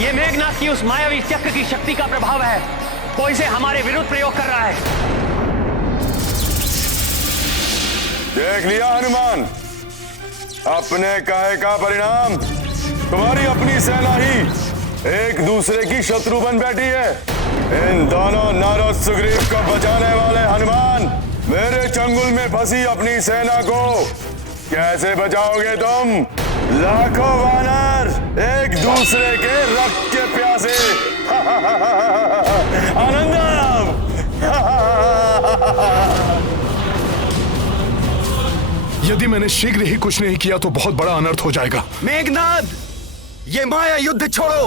ये मेघनाथ की उस मायावी चक्र की शक्ति का प्रभाव है। वो इसे हमारे विरुद्ध प्रयोग कर रहा है। देख लिया हनुमान, अपने कहे का परिणाम। तुम्हारी अपनी सेना ही एक दूसरे की शत्रु बन बैठी है। इन दोनों नारद सुग्रीव को बचाने वाले हनुमान, मेरे चंगुल में फंसी अपनी सेना को कैसे बचाओगे तुम? लाखों वानर एक दूसरे के रक्त के प्यासे। आनंदम। यदि मैंने शीघ्र ही कुछ नहीं किया तो बहुत बड़ा अनर्थ हो जाएगा। मेघनाद, ये माया युद्ध छोड़ो।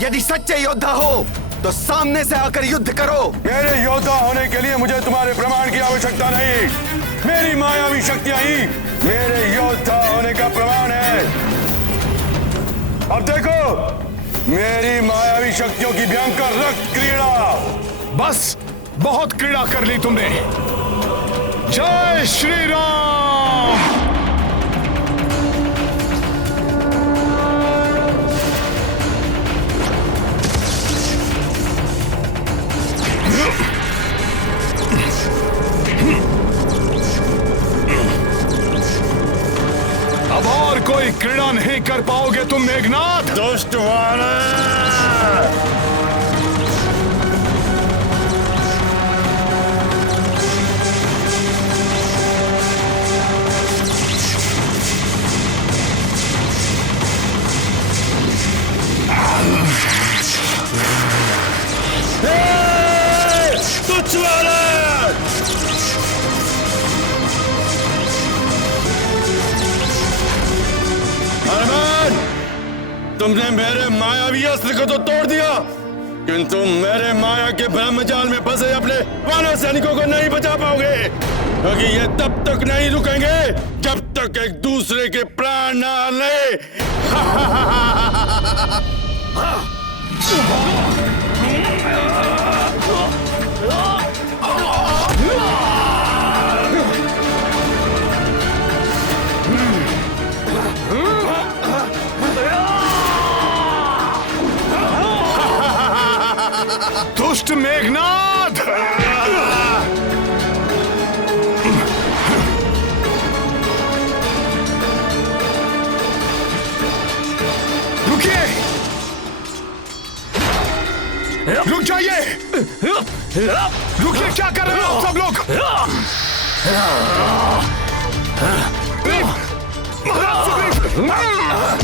यदि सच्चे योद्धा हो तो सामने से आकर युद्ध करो। मेरे योद्धा होने के लिए मुझे तुम्हारे प्रमाण की आवश्यकता नहीं। मेरी मायावी शक्तियां ही मेरे योद्धा होने का प्रमाण है। अब देखो मेरी मायावी शक्तियों की भयंकर रक्त क्रीड़ा। बस बहुत क्रीड़ा कर ली तुमने। जय श्री राम। अब और कोई क्रीड़ा नहीं कर पाओगे तुम मेघनाथ। दुष्ट वानर। तुच्छ वानर। हनुमान, तुमने मेरे मायावी अस्त्र को तो तोड़ दिया, किंतु मेरे माया के ब्रह्मजाल में फंसे अपने वानर सैनिकों को नहीं बचा पाओगे, क्योंकि ये तब तक नहीं रुकेंगे जब तक एक दूसरे के प्राण ना ले। दुष्ट मेघनाथ। रुकिए, रुक जाइए। रुकिए, क्या कर रहे हो सब लोग?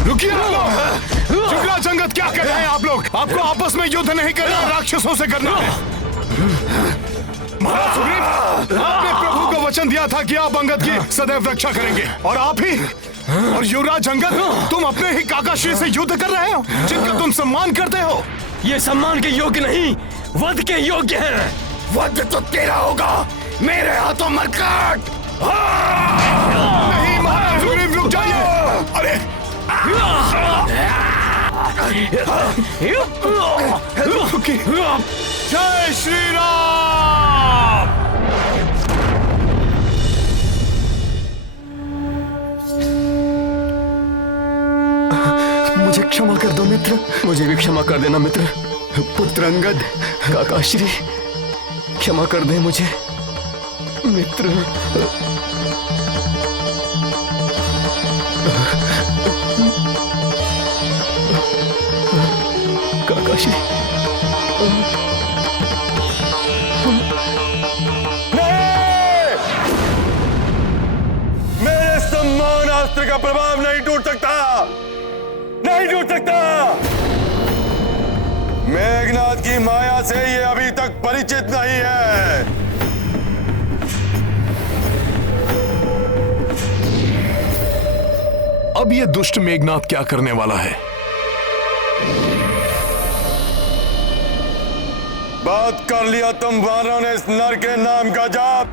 रुकिए आप लोग। शुक्ला जंगत, क्या कर रहे हैं आप लोग? आपको आपस में युद्ध नहीं करना, राक्षसों से करना है। महाराज सुग्रीव, आपने प्रभु को वचन दिया था कि आप अंगद की सदैव रक्षा करेंगे, और आप ही और युवराज अंगद, तुम अपने ही काकाश्री से युद्ध कर रहे हो, जिनका तुम सम्मान करते हो। ये सम्मान के योग्य नहीं, वध के योग्य है। वध तो तेरा होगा, मेरे हाथों मरकाट। नहीं महाराज सुग्रीव, रुक जाइए। अरे जय श्री राम। मुझे क्षमा कर दो मित्र। मुझे भी क्षमा कर देना मित्र। पुत्र अंगद, काकाश्री, क्षमा कर दे मुझे मित्र। काकाश्री, मेरे सम्मान अस्त्र का प्रभाव नहीं टूट सकता, नहीं टूट सकता। मेघनाथ की माया से ये अभी तक परिचित नहीं है। अब ये दुष्ट मेघनाथ क्या करने वाला है? बात कर लिया तुम वानरों ने इस नर के नाम का जाप,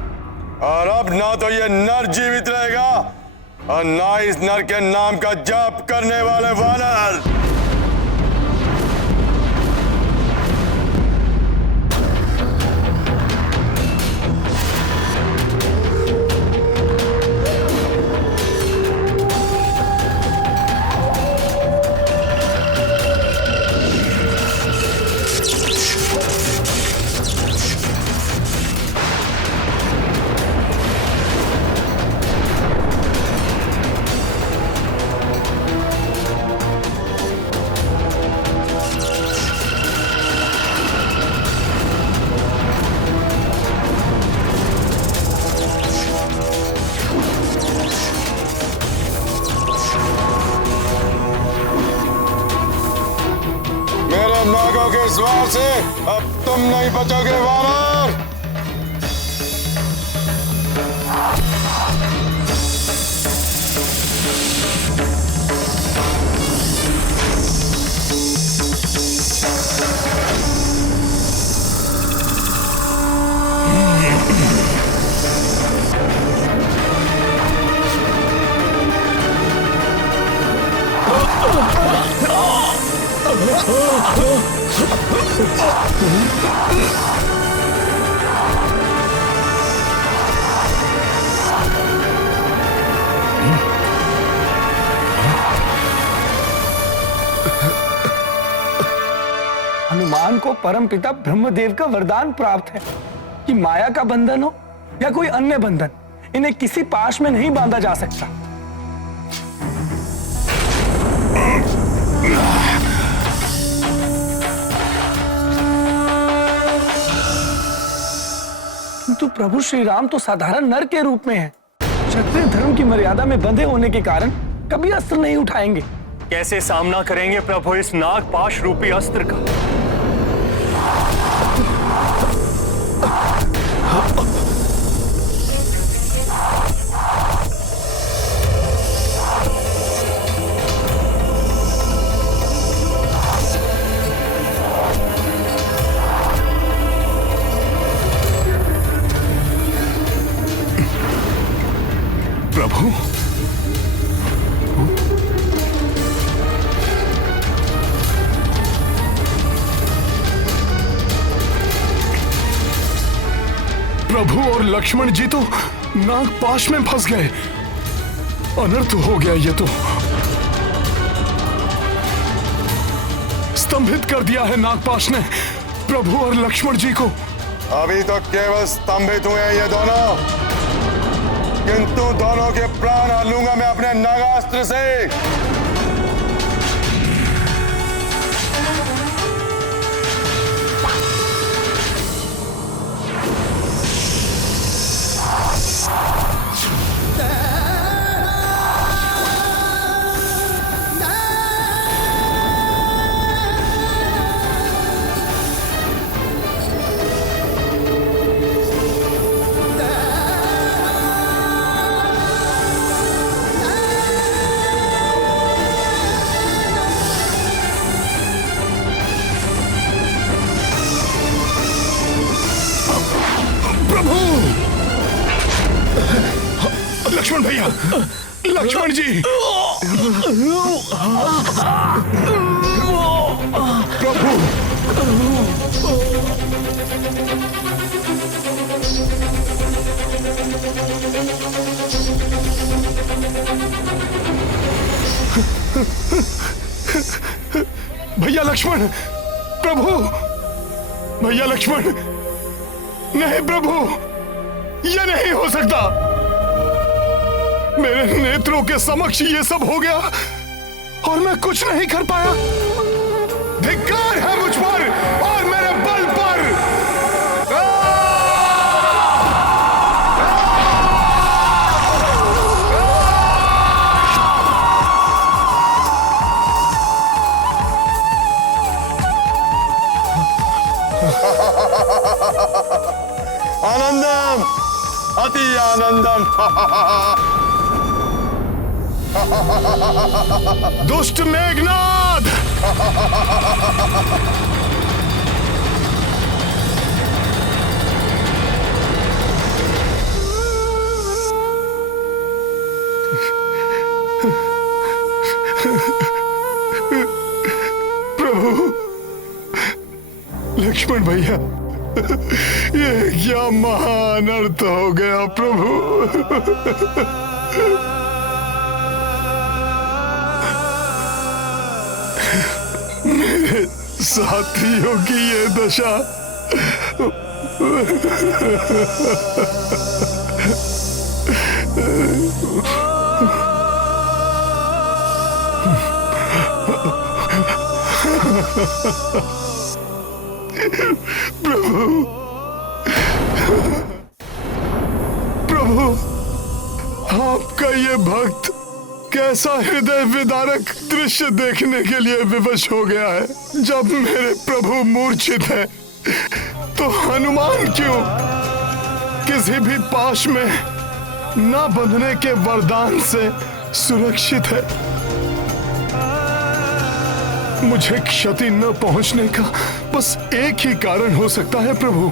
और अब ना तो ये नर जीवित रहेगा और ना इस नर के नाम का जाप करने वाले वानर। के इस वार से अब तुम नहीं बचोगे वानर। हनुमान को परमपिता ब्रह्मदेव का वरदान प्राप्त है कि माया का बंधन हो या कोई अन्य बंधन, इन्हें किसी पाश में नहीं बांधा जा सकता। किंतु प्रभु श्री राम तो साधारण नर के रूप में है। क्षत्रिय धर्म की मर्यादा में बंधे होने के कारण कभी अस्त्र नहीं उठाएंगे। कैसे सामना करेंगे प्रभु इस नागपाश रूपी अस्त्र का? प्रभु, प्रभु और लक्ष्मण जी तो नागपाश में फंस गए। अनर्थ हो गया ये तो। स्तंभित कर दिया है नागपाश ने प्रभु और लक्ष्मण जी को। अभी तो केवल स्तंभित हुए हैं ये दोनों, किंतु दोनों के प्राण हर लूंगा मैं अपने नागास्त्र से। लक्ष्मण भैया, लक्ष्मण जी, प्रभु, भैया लक्ष्मण, प्रभु, भैया लक्ष्मण, नहीं प्रभु, यह नहीं हो सकता। मेरे नेत्रों के समक्ष ये सब हो गया और मैं कुछ नहीं कर पाया। धिक्कार है मुझ पर और मेरे बल पर। आनंदम, अति आनंदम। दुष्ट मेघनाद, प्रभु, लक्ष्मण भैया, ये क्या महान अर्थ हो गया प्रभु। मेरे साथियों की ये दशा। प्रभु, प्रभु, आपका ये भक्त कैसा हृदय विदारक दृश्य देखने के लिए विवश हो गया है। जब मेरे प्रभु मूर्छित है तो हनुमान क्यों किसी भी पाश में न बंधने के वरदान से सुरक्षित है। मुझे क्षति न पहुंचने का बस एक ही कारण हो सकता है प्रभु।